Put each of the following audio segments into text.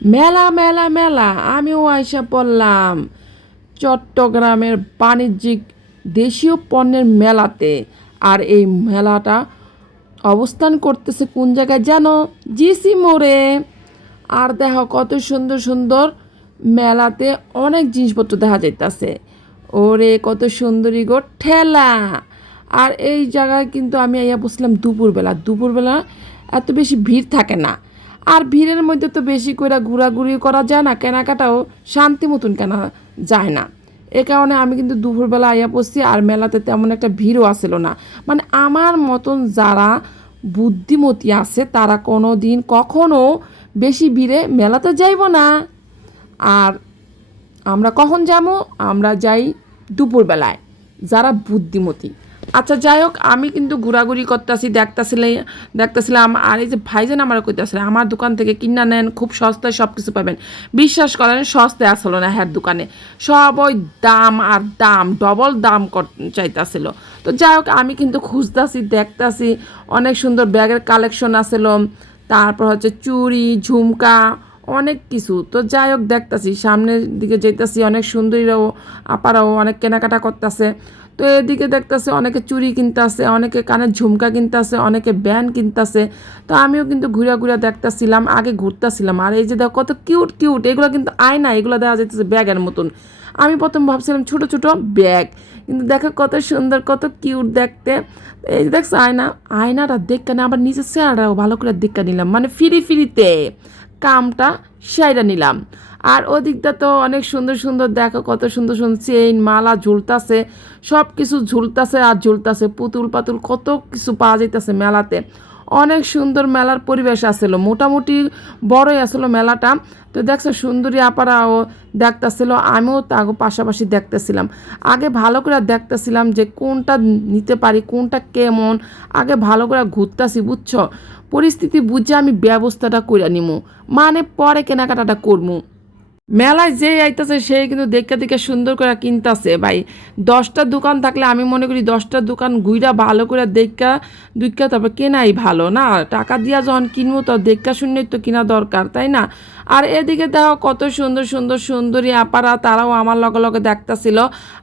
মেলা মেলা মেলা আমিও আইসা পড়লাম চট্টগ্রামের বাণিজ্যিক দেশীয় পণ্যের মেলাতে। আর এই মেলাটা অবস্থান করতেছে কোন জায়গায় জানো? জিসি মোড়ে। আর দেখো কত সুন্দর সুন্দর মেলাতে অনেক জিনিসপত্র দেখা যাইতাছে। ওরে কত সুন্দরী গো ঠেলা। আর এই জায়গায় কিন্তু আমি আইয়া বসলাম দুপুরবেলা। দুপুরবেলা এত বেশি ভিড় থাকে না। আর ভিড়ের মধ্যে তো বেশি করে ঘোরাঘুরি করা যায় না, কেনাকাটাও শান্তি মতন কেনা যায় না। এ কারণে আমি কিন্তু দুপুরবেলা আইয়া পড়ছি। আর মেলাতে তেমন একটা ভিড়ও আসছিল না। মানে আমার মতন যারা বুদ্ধিমতী আছে তারা কোনো দিন কখনো বেশি ভিড়ে মেলাতে যাইব না। আর আমরা কখন যাবো? আমরা যাই দুপুরবেলায়, যারা বুদ্ধিমতী। আচ্ছা যাই হোক, আমি কিন্তু ঘোরাঘুরি করতেছি, দেখতেছিলাম। আর এই যে ভাইজান আমার কইতেছিল আমার দোকান থেকে কিনা নেন, খুব সস্তায় সব কিছু পাবেন। বিশ্বাস করেন সস্তায় আসলো না হ্যার দোকানে, সব ওই দাম আর দাম, ডবল দাম চাইতেছিল। তো যাই হোক, আমি কিন্তু খুঁজতেছি, দেখতেছি, অনেক সুন্দর ব্যাগের কালেকশন আসছিল। তারপর হচ্ছে চুড়ি, ঝুমকা, অনেক কিছু। তো যাই হোক, দেখতেছি সামনের দিকে যেতেছি, অনেক সুন্দরীরাও আপারাও অনেক কেনাকাটা করতেছে। তো এদিকে দেখতেছে অনেকে চুড়ি কিনতেছে, অনেকে কানের ঝুমকা কিনতেছে, অনেকে ব্যান্ড কিনতেছে। তো আমিও কিন্তু ঘুরে ঘুরে দেখতেছিলাম, আগে ঘুরতেছিলাম। আর এই যে দেখো কত কিউট কিউট, এগুলো কিন্তু আয়না, এগুলো দেওয়া যাইতেছে ব্যাগের মতন। আমি প্রথম ভাবছিলাম ছোট ছোট ব্যাগ, কিন্তু দেখো কত সুন্দর, কত কিউট দেখতে। এই যে দেখছো আয়না, আয়নাটা দেখতে না, আবার নিচের চেহারাও ভালো করে দেখতে নিলাম, মানে ফিরিতে কামটা সাইরা নিলাম। আর ওদিকটা তো অনেক সুন্দর সুন্দর, দেখো কত সুন্দর সুন্দর চেইন, মালা ঝুলতাছে, সব কিছু ঝুলতাছে আর ঝুলতাছে, পুতুল পাতুল কত কিছু পাওয়া যাইতেছে মেলাতে। অনেক সুন্দর মেলার পরিবেশ আসলো, মোটামুটি বড়ই আসলো মেলাটা। তো দেখছো সুন্দরী আপারাও দেখতেছিল, আমিও তাকে পাশাপাশি দেখতেছিলাম। আগে ভালো করে দেখতেছিলাম যে কোনটা নিতে পারি, কোনটা কেমন, আগে ভালো করে ঘুরতাছি, বুঝছো? পরিস্থিতি বুঝে আমি ব্যবস্থাটা করে নিমু, মানে পরে কেনাকাটাটা করবো। মেলায় যে আইতাছে সেই কিন্তু দেখে দেখে সুন্দর করে কিনতাছে ভাই। 10টা দোকান থাকলে আমি মনে করি 10টা দোকান ঘুইরা ভালো করে দেখা দুইকা তারপর কেনাই ভালো না? টাকা দিয়া যখন কিনবো তো দেখা শুনেই তো কিনা দরকার, তাই না? আর এদিকে দেখো কত সুন্দর সুন্দর সুন্দরী আপারা, তারাও আমার লগে লগে দেখতাছিল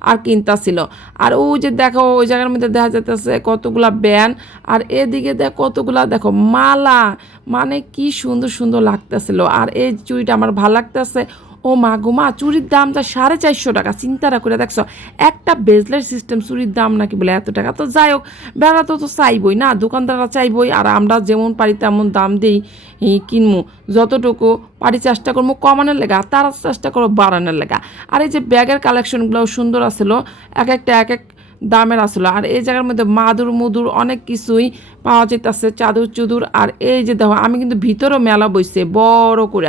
আর কিনতাছিল। আর ওই যে দেখো ওই জায়গার মধ্যে দেখা যাইতেছে কতগুলা ব্যান। আর এদিকে দেখো কতগুলা, দেখো মালা, মানে কি সুন্দর সুন্দর লাগতেছিল। আর এই চুড়িটা আমার ভালো লাগতেছে। ও মা গো মা, চুরির দামটা 450 টাকা, চিন্তাটা করে দেখছো? একটা বেজলের সিস্টেম, চুরির দাম নাকি বলে এত টাকা। তো যাই হোক, বেড়া তো চাইবই না, দোকানদাররা চাইবই। আর আমরা যেমন পারি তেমন দাম দিই কিনবো, যতটুকু পারি চেষ্টা করবো কমানোর লেগা, তারা চেষ্টা করবো বাড়ানোর লেগা। আর এই যে ব্যাগের কালেকশনগুলোও সুন্দর আসলো, এক একটা এক এক দামের আসলো। আর এই জায়গার মধ্যে মাদুর মুদুর অনেক কিছুই পাওয়া যেতেছে, চাদর চুদুর। আর এই যে দেখো আমি কিন্তু ভিতরেও মেলা বইছে বড় করে।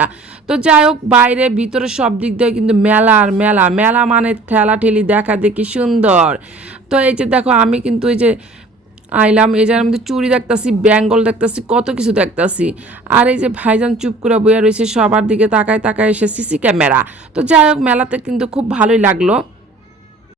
তো যাই হোক, বাইরে ভিতরে সব দিক দিয়ে কিন্তু মেলা আর মেলা, মেলা মানে ঠেলা ঠেলি দেখা দেখি সুন্দর। তো এই যে দেখো আমি কিন্তু এই যে আইলাম, এই জায়গার মধ্যে চুড়ি দেখতেছি, ব্যাঙ্গল দেখতেছি, কত কিছু দেখতেছি। আর এই যে ভাইজান চুপ করে বইয়া রয়েছে, সবার দিকে তাকায় তাকায় এসে সিসি ক্যামেরা। তো যাই হোক, মেলাতে কিন্তু খুব ভালোই লাগলো।